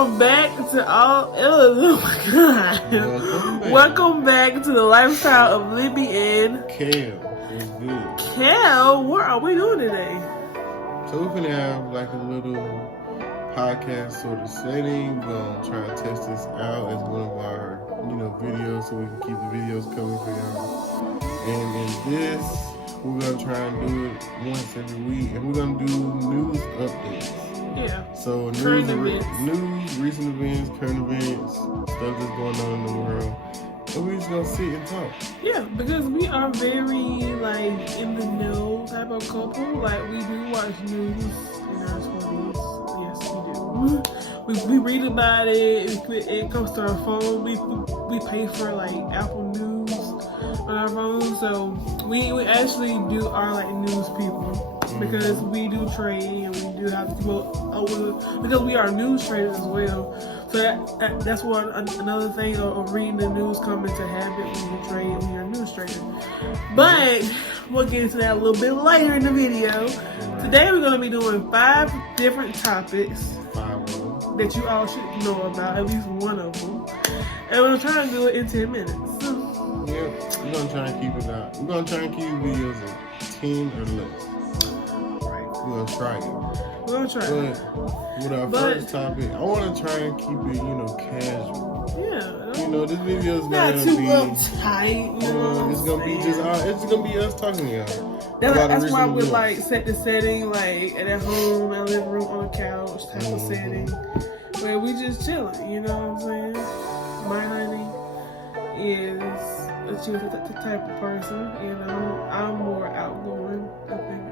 Welcome back to all. Oh my god! Welcome back to the lifestyle of Libby and Kel. What's good? Kel, what are we doing today? So we're gonna have like a little podcast sort of setting. We're gonna try to test this out as one of our, videos, so we can keep the videos coming for y'all. And in this, we're gonna try and do it once every week, and we're gonna do news updates. Yeah. So news, recent events, current events, stuff that's going on in the world. And we're just gonna sit and talk. Yeah, because we are very in the know type of couple. Like we do watch news in our 20s. Yes, we do. We read about it. It comes to our phone. We pay for Apple News on our phone. So we actually do our news people. Because we do trading and we do have to go because we are news traders as well. So that's another thing of reading the news come into habit when you trade when you're a news trader. But we'll get into that a little bit later in the video. Today we're going to be doing 5 different topics that you all should know about, at least one of them. And we're going to try to do it in 10 minutes. Yep, we're going to try and keep it out. We're going to try and keep videos at 10 or less. We're going to try it. We're going to try it. With our first topic, I want to try and keep it, casual. Yeah. This video is not going too to be uptight. It's going to be it's going to be us talking to y'all. That's why we set the setting at home, in the living room, on the couch type of setting. Where we just chilling, you know what I'm saying? My honey is she was the type of person, I'm more outgoing. I think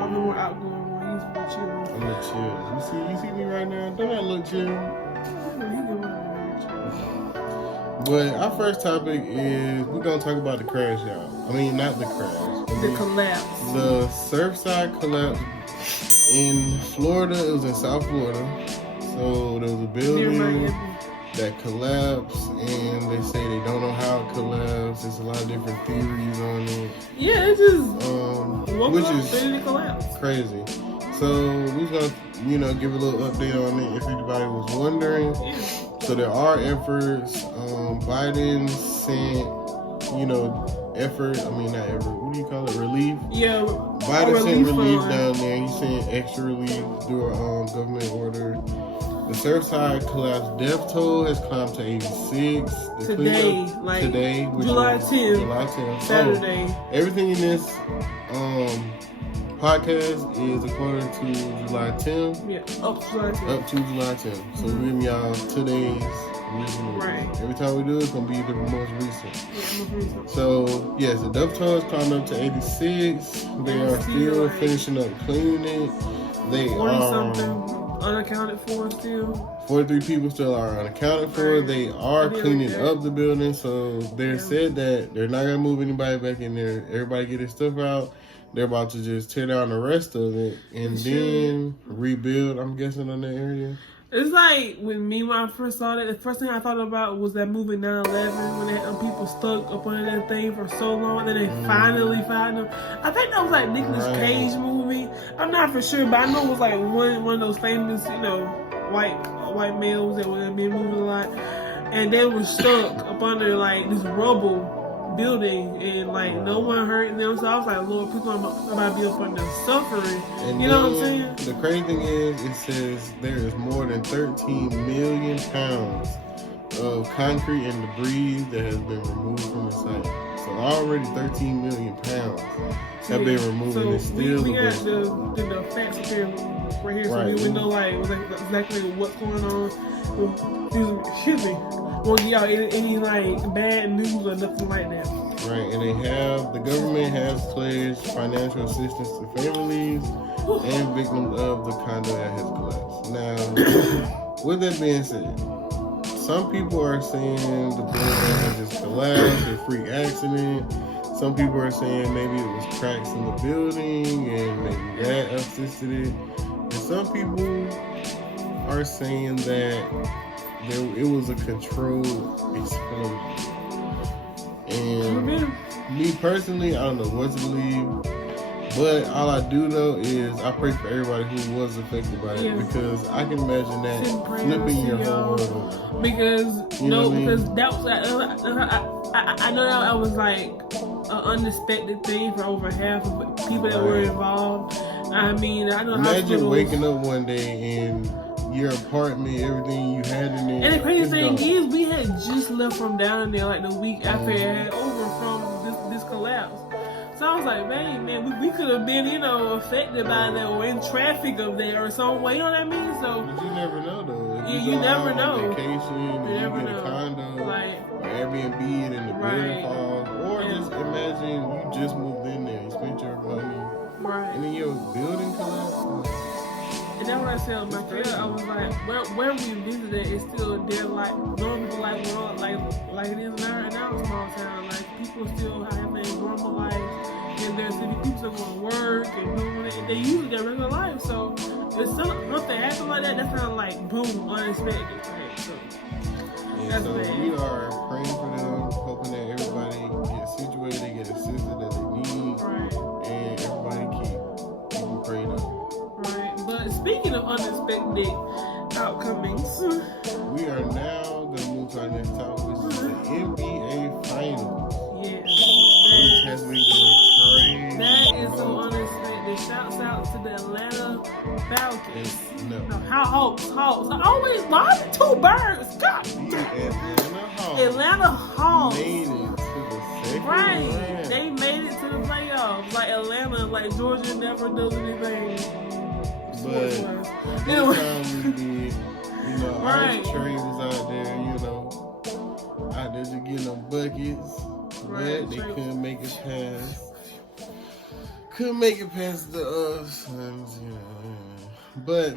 I'm the more outgoing one. He's more chill. I'm more chill. You see me right now? Don't I look chill? But our first topic is we're gonna talk about the crash, y'all. I mean, not the crash. The collapse. The Surfside collapse in Florida. It was in South Florida. So there was a building that collapsed, and they say they don't know how it collapsed. There's a lot of different theories on it. Yeah, it's just which is collapse. Crazy. So we're gonna, give a little update on it if anybody was wondering. Yeah. So there are efforts. Biden sent, effort. I mean, not effort. What do you call it? Relief. Yeah. Biden sent relief down there. He sent extra relief through a government order. The Surfside collapse death toll has climbed to 86. Today, which July is 10th. July 10th. Saturday. So, everything in this podcast is according to July 10th. Yeah, up to July 10th. Up to July 10th. So we're giving y'all today's recent. Right. Every time we do it, it's going to be the most recent. Yeah, most recent. So, yes, the death toll has climbed up to 86. They are still finishing up cleaning it. They 40-something. Unaccounted for still. 43 people still are unaccounted for. Right. They are cleaning up the building, so they said that they're not gonna move anybody back in there. Everybody get their stuff out. They're about to just tear down the rest of it and then rebuild. I'm guessing on that area. It's when I first saw that, the first thing I thought about was that movie 9/11 when they had people stuck up under that thing for so long, and then they finally found them. I think that was Nicolas Cage movie. I'm not for sure, but I know it was one of those famous, white males that would have been moving a lot, and they were stuck up under this rubble building, and no one hurt them. So I was like, Lord, people might be up under suffering. And you know what I'm saying? The crazy thing is, it says there is more than 13 million pounds of concrete and debris that has been removed from the site. So already 13 million pounds have been removed, and it's still we got the facts up here right here, so we know exactly what's going on. Excuse me. Won't give y'all any bad news or nothing like that. Right, and the government has pledged financial assistance to families and victims of the condo that has collapsed. Now, with that being said, some people are saying the building has just collapsed, a freak accident. Some people are saying maybe it was cracks in the building and maybe that assisted it. And some people are saying that it was a controlled explosion. And me personally, I don't know what to believe. But all I do know is I pray for everybody who was affected by it because I can imagine that flipping your whole world over. Because because that was I know that was like an unexpected thing for over half of the people that were involved. I mean, I know. Imagine waking up one day and your apartment, everything you had in there. And the crazy thing is, we had just left from down there like the week after it had over from this collapse. So I was like, man, we could have been, affected by that or in traffic of there or some way. You know what I mean? So, but you never know though. If you never know. On vacation, you get a condo, or Airbnb, and then the building falls, or just imagine you just moved in there, you spent your money, and then your building collapsed. And that's what I said on my friend. I was like, where we visited is still there, like normal, like it is in our small town. Like people still have their normal life in their city. People still going to work and doing it. And they usually their regular life. So if something happens like that, that's kind of like boom, unexpected today. So that's bad. We are praying for them, hoping that everybody gets situated, they get assistance that they need, and everybody keep praying up. Right, but speaking of unexpected outcomings, we are now going to move to our next topic, which is the NBA Finals. Yes, which has been going crazy. That is so unexpected. Shouts out to the Atlanta Falcons. Hawks. I always love two birds. God. Atlanta Hawks made it to the second round. They made it to the playoffs. Like Atlanta, like Georgia never does anything. But this time we did, our Trey was out there, out there just getting them buckets, but they couldn't make it past. Couldn't make it past the Suns, But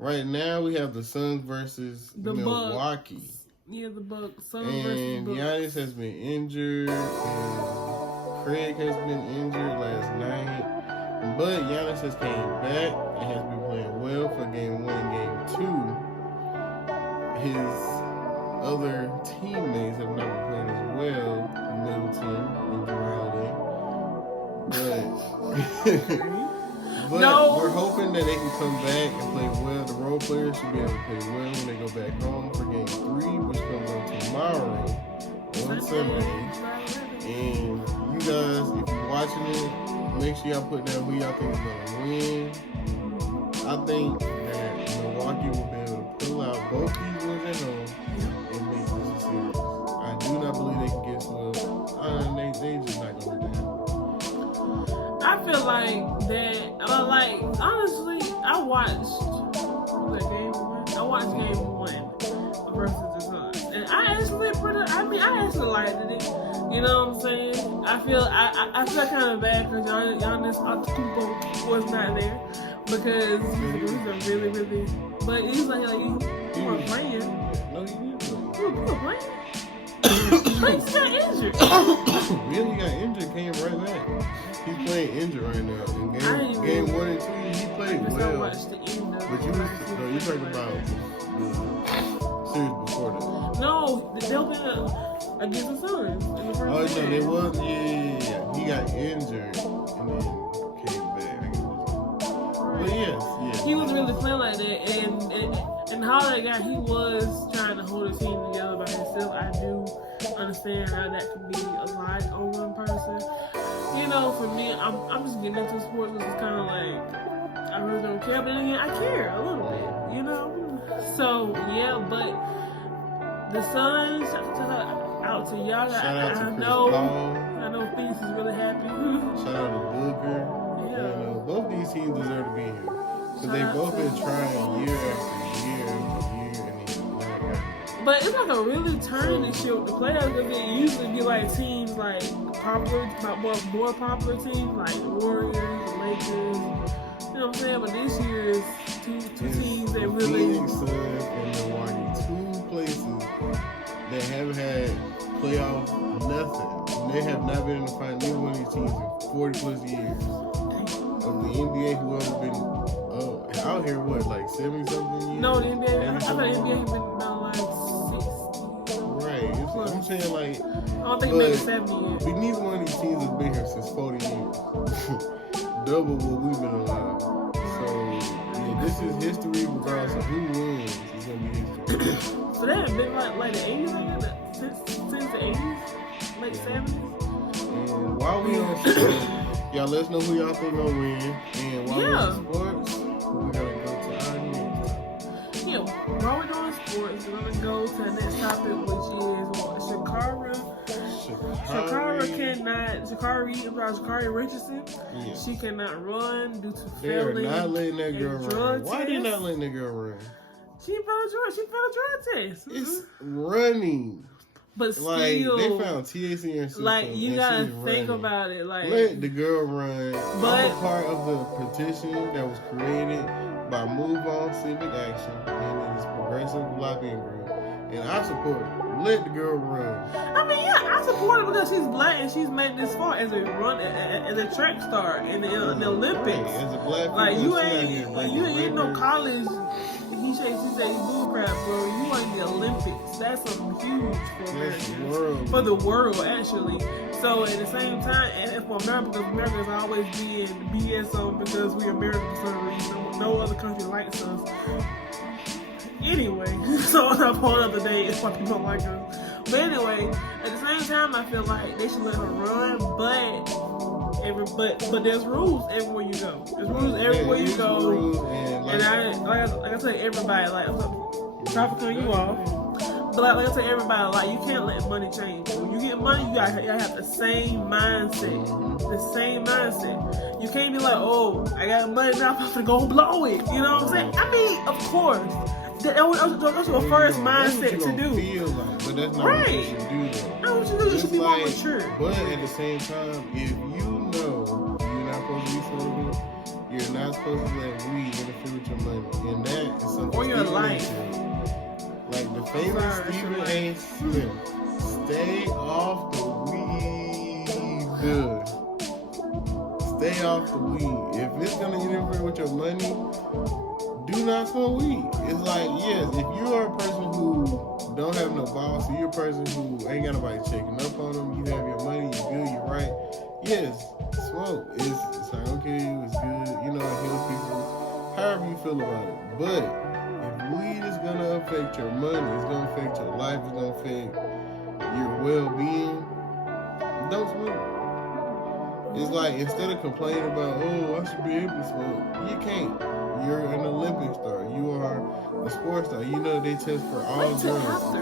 right now we have the Suns versus the Milwaukee. Bucks. Yeah, the Bucks. Suns and versus Giannis has been injured, and Craig has been injured last night. But Giannis has came back and has been playing well for game 1 and game 2. His other teammates have not been playing as well, Middleton and Holiday. But we're hoping that they can come back and play well. The role players should be able to play well when they go back home for game 3, which comes on tomorrow on Sunday. And you guys, if you're watching it, make sure y'all put down who y'all think is going to win. I think that Milwaukee will be able to pull out both these wins at home and make this a series. I do not believe they can get swept. They just not going to do that. I feel like that, honestly, I watched game 1. I watched game 1 versus the Suns. And I actually liked it. You know what I'm saying? I feel kind of bad because Giannis Antetokounmpo was not there because he was a really, really. But he's like you weren't playing. No, you didn't play. You were playing. He got injured. Really, he got injured. Came right back. He's playing injured right now. In game 1 and 2, he played well. But you're talking about the series before that. No, they'll be against the Suns. Oh, no, they was. Yeah. He got injured and then came back. But yes. He was really playing like that, and how that guy, he was trying to hold his team together by himself. I do understand how that can be a lot on one person. For me, I'm just getting into sports, which is kind of like I really don't care, but then again, I care a little bit, So yeah, but the Suns, out to y'all. Shout out to Chris Paul. I know Phoenix is really happy. Shout out to Booker. Yeah. Both these teams deserve to be here because they've both been trying year after year after year, and they not got it. But it's like a really turning and shit with the playoffs because it usually be like teams like popular, more popular teams like the Warriors, the Lakers. You know what I'm saying? But this year is two teams that really. Phoenix Suns and Milwaukee, 2 places that haven't had playoff nothing. They have not been in the final. Neither one of these teams in 40 plus years of the NBA. Whoever been out here, like 70 something years? No, the NBA. I thought the NBA has been about like 60. Right. I'm saying like. I don't think maybe 70 years. Neither one of these teams has been here since 40 double what we've been allowed. So yeah, this is history regardless of who wins. It's gonna be history. So that had been like the 80s, I guess, since the 80s, late 70s. And while we on sports, y'all let us know who y'all think gonna win. And while we're on sports, we're gonna go to our next topic. Yeah, while we're doing sports, we're gonna go to the next topic, which is Sha'Carri Richardson. Yeah. She cannot run due to They're failing not letting that girl a run. drug Why they test. not letting that girl run? She failed a drug test. It's running. But still, Like they found THC in her system. like you and gotta she's think running. about it. Like Let the girl run. But- I'm a part of the petition that was created by Move On Civic Action and it is progressive lobbying group. And I support it. Let the girl run. I mean, yeah, I support her because she's black and she's made this far as a track star in the Olympics. Right. As a black Like female, you she out here ain't breaking you no records. college. She said bull crap, bro. You are in the Olympics. That's something huge for That's Americans. the world. For the world, actually. So at the same time, and for America, because America is always being BS on because we Americans for some reason. No other country likes us. Anyway, so on a whole other day, it's why people don't like us. But anyway, at the same time, I feel like they should let her run, but there's rules everywhere you go. There's rules everywhere you go. And like I say, everybody, like, I'm sorry for cutting you off. But like I say, everybody, like, you can't let money change you. When you get money, you gotta have the same mindset. The same mindset. You can't be like, oh, I got money now, I'm gonna go blow it. You know what I'm saying? I mean, of course. That's your first mindset to do. Feel like, but that's not Right. what you should do though. No, what you do, you should be more mature. But at the same time, if you know you're not supposed to be smoking, you're not supposed to let weed interfere with your money. And that is something Or your Stephen A. life. said. Like the famous Sorry, Stephen it's A. Smith. Stay off the weed. Stay off the weed. If it's gonna interfere with your money, do not smoke weed. It's like, yes, if you are a person who don't have no balls, so you're a person who ain't got nobody checking up on them, you have your money, you're good, you're right, yes, smoke. It's not okay, it's good, you know, it heals people, however you feel about it. But if weed is gonna affect your money, it's gonna affect your life, it's gonna affect your well-being, don't smoke. It's like, instead of complaining about, oh, I should be able to smoke, you can't. You're an Olympic star. You are a sports star. You know they test for all Wait till drugs. after. I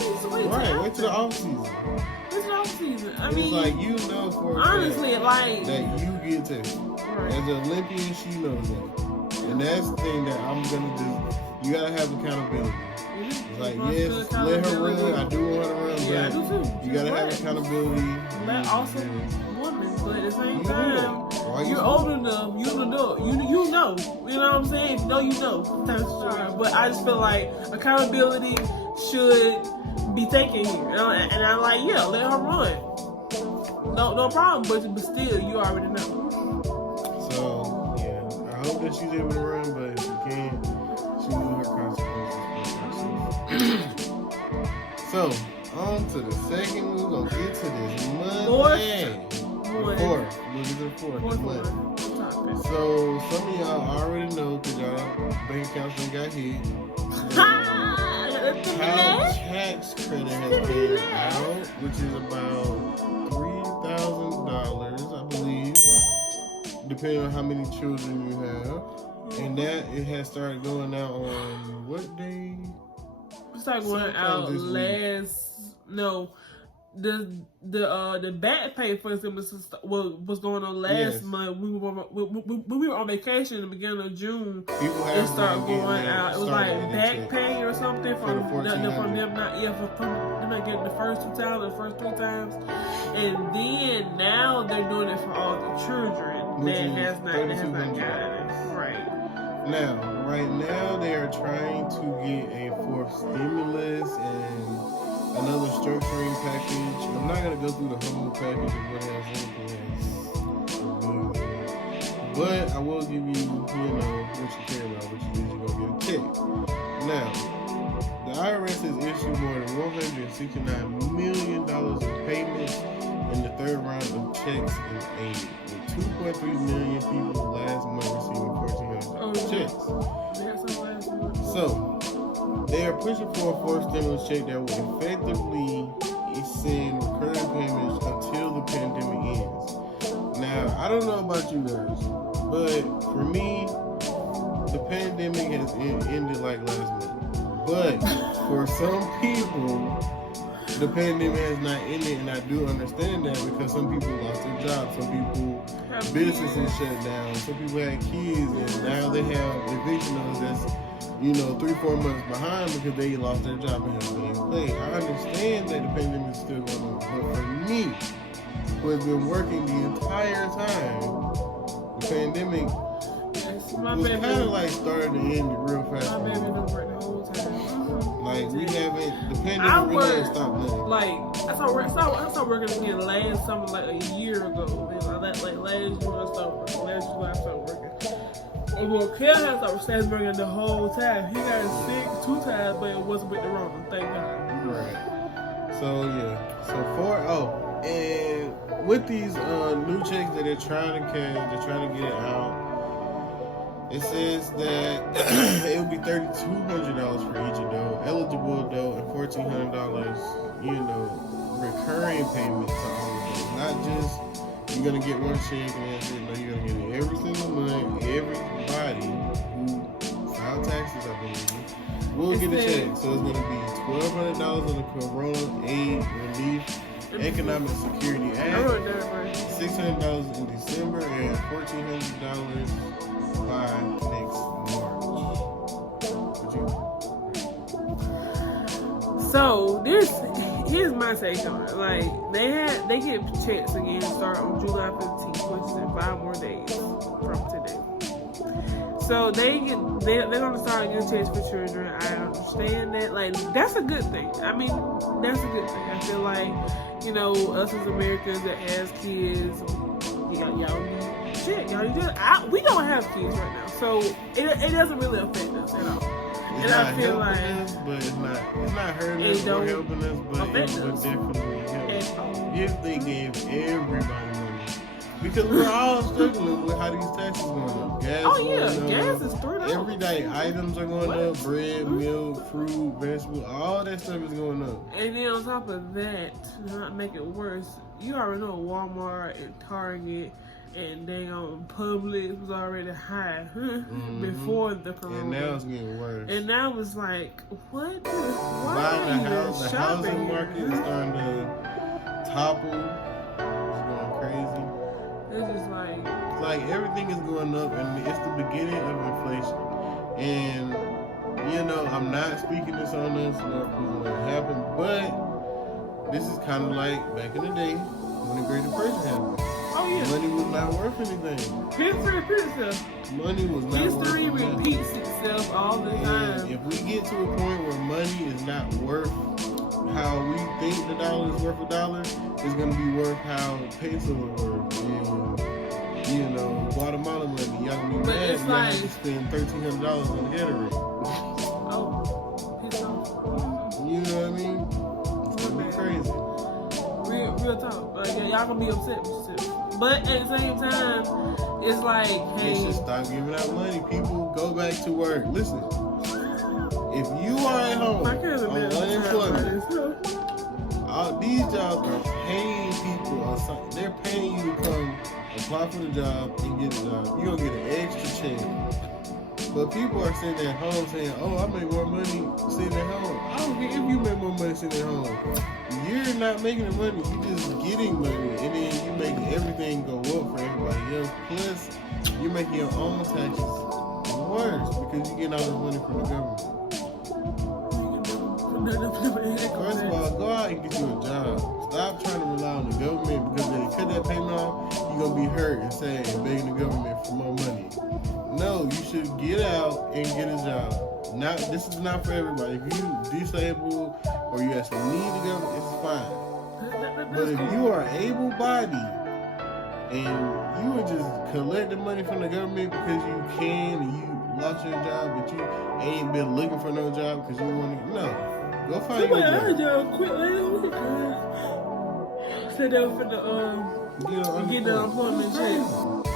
mean, so wait Wait till the off season. Wait till off season. I It's mean, like you know for a honestly, fact like, that you get tested. right. As an Olympian, she knows that. And that's the thing that I'm gonna do. You gotta have accountability. It's like, yes, let her run. I do want her to run, Yeah, I do but too. you gotta have accountability. Let also women, but at the same You time, know. Why you you're old enough, you know, you know what I'm saying? If you know, you know. That's sure. But I just feel like accountability should be taken here, and I'm like, yeah, let her run. No problem, but still, you already know. So, yeah, I hope that she's able to run, but if she can't, she will her consequences. So, on to the second, we're going to get to this Monday. Fourth. We'll get to the fourth. Monday. So, some of y'all already know because y'all bank accounts done got hit. Child tax credit has been out, which is about $3,000, I believe, depending on how many children you have. And that it has started going out on what day? It started going out the back pay for instance was going on last month. We were on vacation in the beginning of June. It started going out. It was like back pay or something from them not getting the first 2 times, the first 3 times, and then now they're doing it for all the children that has not gotten it. Right. Now, right now they are trying to get a fourth stimulus and another structuring package. I'm not gonna go through the whole package of what has anything else, but I will give you, what you care about, which is you're gonna get a check. Now, the IRS has issued more than $169 million in payments in the third round of checks in aid, with 2.3 million people last month receiving $1,400 checks. So, they are pushing for a fourth stimulus check that will effectively send recurring payments until the pandemic ends. Now, I don't know about you guys, but for me, the pandemic has ended like last month. But for some people, the pandemic has not ended, and I do understand that because some people lost their jobs, some people businesses shut down, some people had kids, and now they have eviction notice that's 3-4 months behind because they lost their job and have been paid. I understand that the pandemic is still going on, but for me, who has been working the entire time, the pandemic was kind of like started to end real fast. My baby been working the whole time. Like we haven't, the pandemic really ain't stopped nothing. Like I started working again last summer, like a year ago. Like last June I started working. Last July I started working. Well, Kel has started working the whole time. He got sick 2 times, but it wasn't with the Rona. Thank God. Right. So yeah. So and with these new checks that they're trying to cash, they're trying to get it out. It says that it will be $3,200 for each adult, eligible adult, and $1,400, recurring payments to all of them. Not just you're gonna get one check and that's it. No, you're gonna get it every single month. Everybody who filed taxes, I believe, will get a check. So it's gonna be $1,200 on the Corona Aid Relief Economic Security Act, $600 in December, and $1,400 by next March. So here's my take on it. Like they get checks again start on July 15th, which is in 5 more days from today. So they're gonna start getting checks for children. I understand that. Like that's a good thing. I mean that's a good thing. I feel like us as Americans that has kids, y'all need shit. Y'all need we don't have kids right now, so it doesn't really affect us at all. It's not helping us, but it's not hurting us or helping us, but it would definitely help if they gave everybody money. Because we're all struggling with how these taxes going up. Gas gas is through the everyday items are going up. Bread, milk, fruit, vegetables, all that stuff is going up. And then on top of that, to not make it worse, you already know Walmart and Target and dang on Publix was already high before the corona. And now it's getting worse. And now it's like, what? Buying a house, the housing market is starting to topple. It's going crazy. It's just like everything is going up, and it's the beginning of inflation. And I'm not speaking this on us or what happened, but this is kind of like back in the day when the Great Depression happened. Oh yeah. Money was not worth anything. History repeats itself. Money was not History worth anything. repeats itself all the time. If we get to a point where money is not worth how we think the dollar is worth a dollar, it's gonna be worth how pesos are worth. And Guatemala money, y'all gonna be mad. Y'all have to spend $1,300 on Gatorade. Oh, piss off. You know what I mean? It's gonna be crazy. Real talk. Like y'all gonna be upset with yourself. But at the same time, it's like, hey, they should stop giving out money. People go back to work. Listen, if you are at home on unemployment, these jobs are paying people. They're paying you to come apply for the job and get a job. You're gonna get an extra check. But people are sitting at home saying, "Oh, I make more money sitting at home." I don't care if you make more money sitting at home. You're not making the money. You're just getting money, and then you make everything go up for everybody else. Plus, you're making your own taxes worse because you're getting all this money from the government. First of all, go out and get you a job. Stop trying to rely on the government because when they cut that payment off, you're gonna be hurt and sad and begging the government for more money. No, you should get out and get a job. This is not for everybody. If you disabled or you actually need the government, it's fine. But if you are able-bodied and you would just collect the money from the government because you can and you lost your job, but you ain't been looking for no job because you want to, no. Go find your job. Quit. Said that for the get the unemployment check.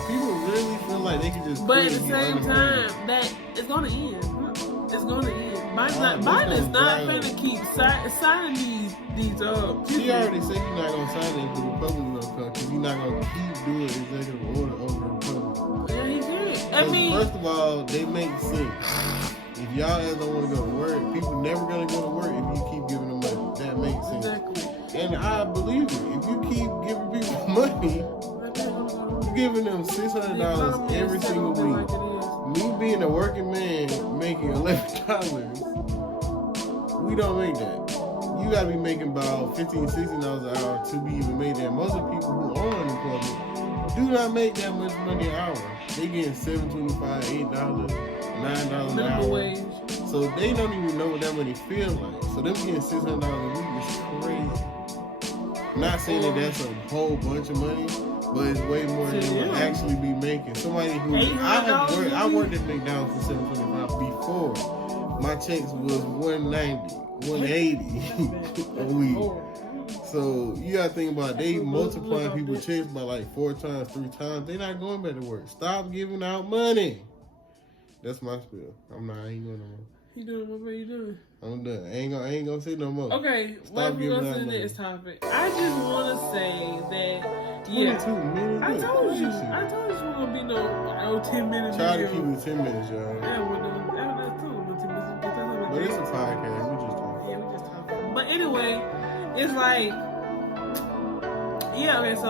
People really feel like they can just. But at the same time, that it's gonna end. It's gonna end. Biden's not gonna keep signing these jobs. He already said he's not gonna sign it if the Republicans don't come, because he's not gonna keep doing executive order over the Republicans. Yeah, he did. I mean, first of all, they make sense. If y'all ever don't want to go to work, people never gonna go to work if you keep giving them money. That makes sense. Exactly. And I believe it. If you keep giving people money, you're giving them $600 every single week. Me being a working man making $11, we don't make that. You gotta be making about $15, $16 an hour to be even made that. Most of the people who are on unemployment do not make that much money an hour. They getting $7.25, $8, $9 an hour. So they don't even know what that money feels like. So them getting $600 a week is crazy. Not saying that that's a whole bunch of money, but it's way more than you would actually be making. Somebody who I worked at McDonald's for $7.25 before. My checks was $190, $180 a week. So you gotta think about they multiplying people's checks by like 4 times, 3 times. They not going back to work. Stop giving out money. That's my spiel. I ain't going no more. You doing what you doing? I'm done. I ain't gonna say no more. Okay, let's go to the next topic. I just want to say that, yeah. 22 minutes. I told you it's gonna be no 10 minutes. Try to keep it 10 minutes, y'all. Yeah, that's too. But it's a podcast. We just talking. Yeah, we just talking. But anyway, it's like, yeah. Okay, so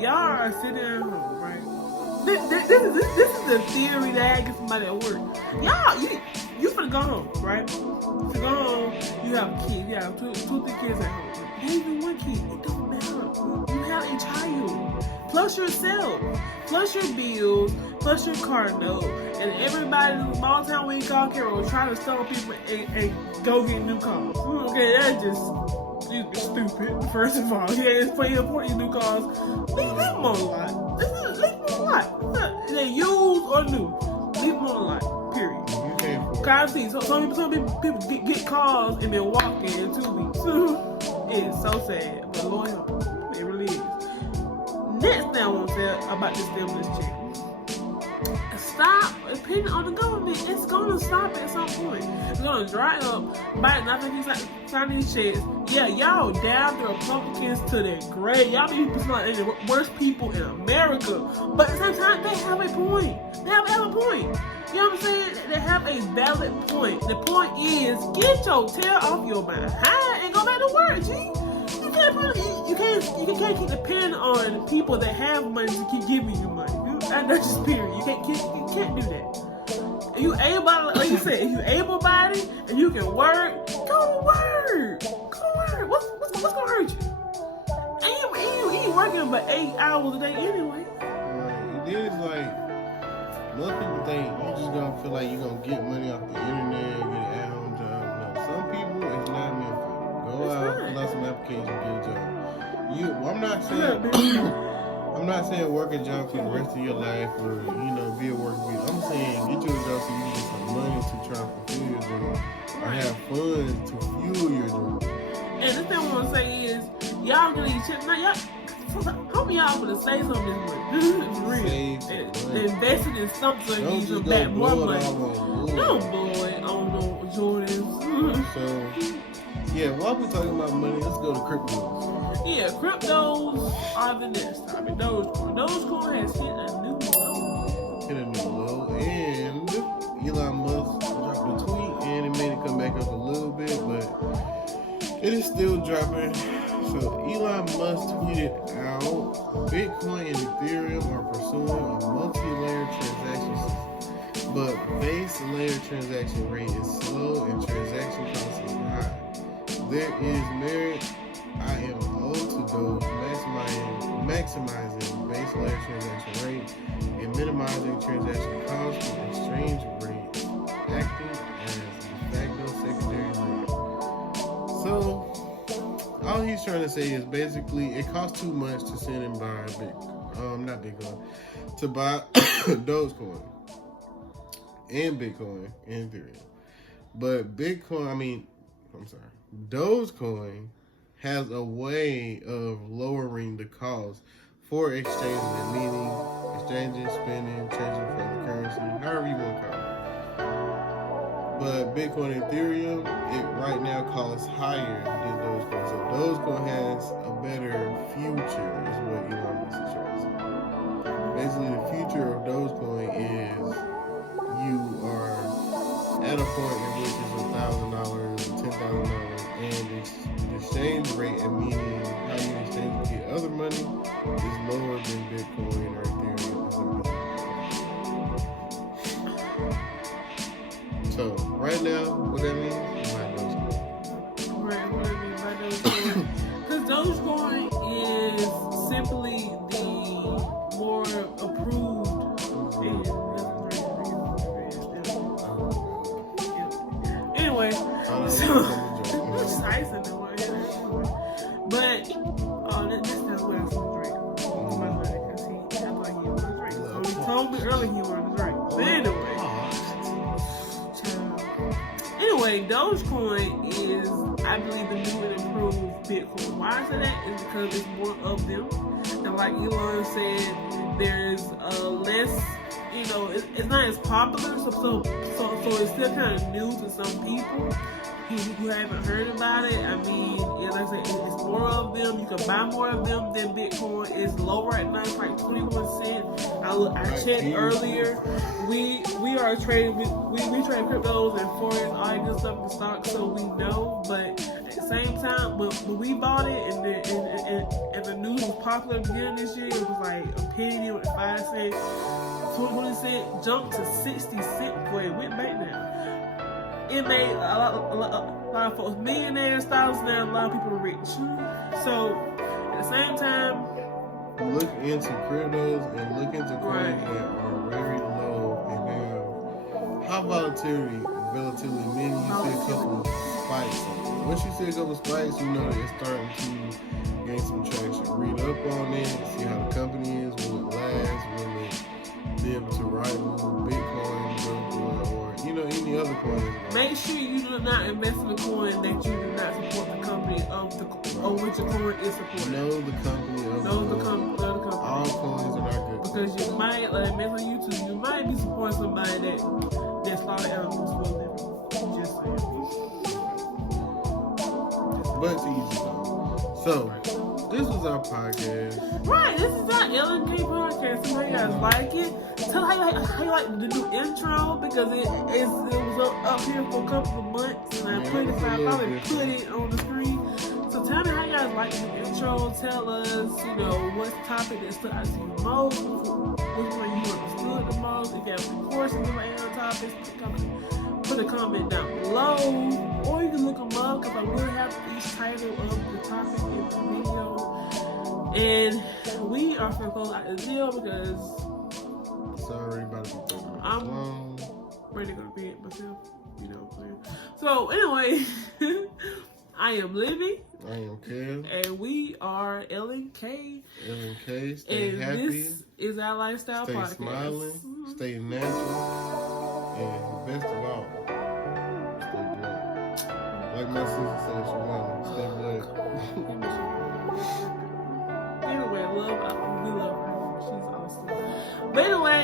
y'all are sitting at home, right? This is the theory that I get somebody at work. Y'all, you finna go home, right? To go home, you have a kid. You have two, 3 kids at home. Even one kid, it don't matter. You have a child, plus yourself, plus your bills, plus your car note, and everybody in the small town where you call Carol trying to stop people and go get new cars. Okay, that's just stupid. First of all, yeah, it's plenty of important new cars. Leave them on the lot. Leave them on the lot. They used or new. Leave them on the lot. Period. You can't. Cause I see some people get cars and then walk in 2 weeks. It's so sad, but Lord help them. It really is. Next thing I want to say about this stimulus check. Stop depending on the government. It's gonna stop at some point. It's gonna dry up. Biden, I think he's signing these checks. Yeah, y'all down the Republicans to their grave. Y'all be like the worst people in America. But at the same time, they have a point. They have a point. You know what I'm saying? They have a valid point. The point is, get your tail off your behind and go back to work, G. You can't keep depending on people that have money to keep giving you money. That's just period. You can't do that. If you able, like you said, if you able-bodied and you can work, go to work. Go to work. What's gonna hurt you? And you ain't working but 8 hours a day anyway. It is like most people think you just gonna feel like you're gonna get money off the internet, get an at-home job. No, some people it's not meant for you. Go out, fill out some applications, get a job. I'm not saying work a job for the rest of your life or be a work bee. I'm saying get you a job so you get some money to try to fulfill your dream or have fun to fuel your dream. And the thing I want to say is y'all gonna eat shit. Now hope y'all gonna save some of this money. Real. Invest it in something so you can back more money. No boy, no Jordans. So yeah, while we're talking about money, let's go to cryptos. Yeah, cryptos are the next topic. Dogecoin has hit a new low. And Elon Musk dropped a tweet and it made it come back up a little bit, but it is still dropping. So Elon Musk tweeted out, Bitcoin and Ethereum are pursuing a multi-layer transaction system, but base layer transaction rate is slow and transaction cost is high. There is merit I am owed to those maximizing base layer transaction rate and minimizing transaction costs with exchange rates, acting as de facto secondary layer. So all he's trying to say is basically it costs too much to send and buy to buy Dogecoin and Bitcoin and Ethereum. But Dogecoin has a way of lowering the cost for exchanging it, meaning exchanging, spending, changing for the currency, however you want to call it. But Bitcoin and Ethereum, it right now costs higher than Dogecoin. So Dogecoin has a better future, is what Elon Musk is trying to say. Basically, the future of Dogecoin is you are at a point in which it's $1,000 or $10,000, and the exchange rate, and meaning how you exchange to get other money, is lower than Bitcoin or Ethereum. So right now, what that means, you buy Dogecoin. Right, what I mean by Dogecoin. Because Dogecoin is simply the more approved anyway, so just ice in the way. But this is what I'm gonna drink. Because he act like he wanna drink. So he told me earlier he wanted to drink. But anyway, Dogecoin is, I believe, the new and improved Bitcoin. Why I say that is because there's more of them. And like Elon said, there's less, it's not as popular, so it's still kind of new to some people who haven't heard about it. I mean, like I said, it's more of them. You can buy more of them than Bitcoin. It's low right now. It's like 21 cents. I checked earlier. We are trading. We trade cryptos and forex, all that good stuff in stocks, so we know. But at the same time, when we bought it and the news was popular again this year, it was like a penny with 5 cents. 20 cent jumped to 60 cents. Boy, it went back now. It made a lot of folks millionaires, thousands, now a lot of people are rich. So at the same time, look into cryptos and look into coins that are very low and have high volatility, meaning you see a couple of spikes. Once you see a couple of spikes, you know that it's starting to gain some traction. Read up on it, see how the company is, will it last, will it be able to rival Bitcoin, or any other coin. Make sure you do not invest in a coin that you do not support the company of which the coin is supported. Know the company of the company. All coins are not good. Because you might, like I mentioned on YouTube, you might be supporting somebody that slaughter animals for them. Just saying. But it's easy though. So, this was our podcast. Right, this is our LNK podcast. So how you guys like it? Tell how you like the new intro, because it was up here for a couple of months, and I probably put it on the screen. So tell me how you guys like the new intro. Tell us, what topic that stood out to you most, which one you understood the most. If you have any questions on any other topics, put a comment down below, or you can look them up, because I will have each title of the topic in the video. And we are going to close out the deal because sorry about it. I'm ready to go to bed myself. So anyway, I am Livy. I am Kev. And we are LNK. LNK, stay and happy. This is our lifestyle podcast. Stay smiling, stay natural, and best of all, stay black. Like my sister said, she wanted, stay black. Anyway, we love her. She's awesome. But anyway,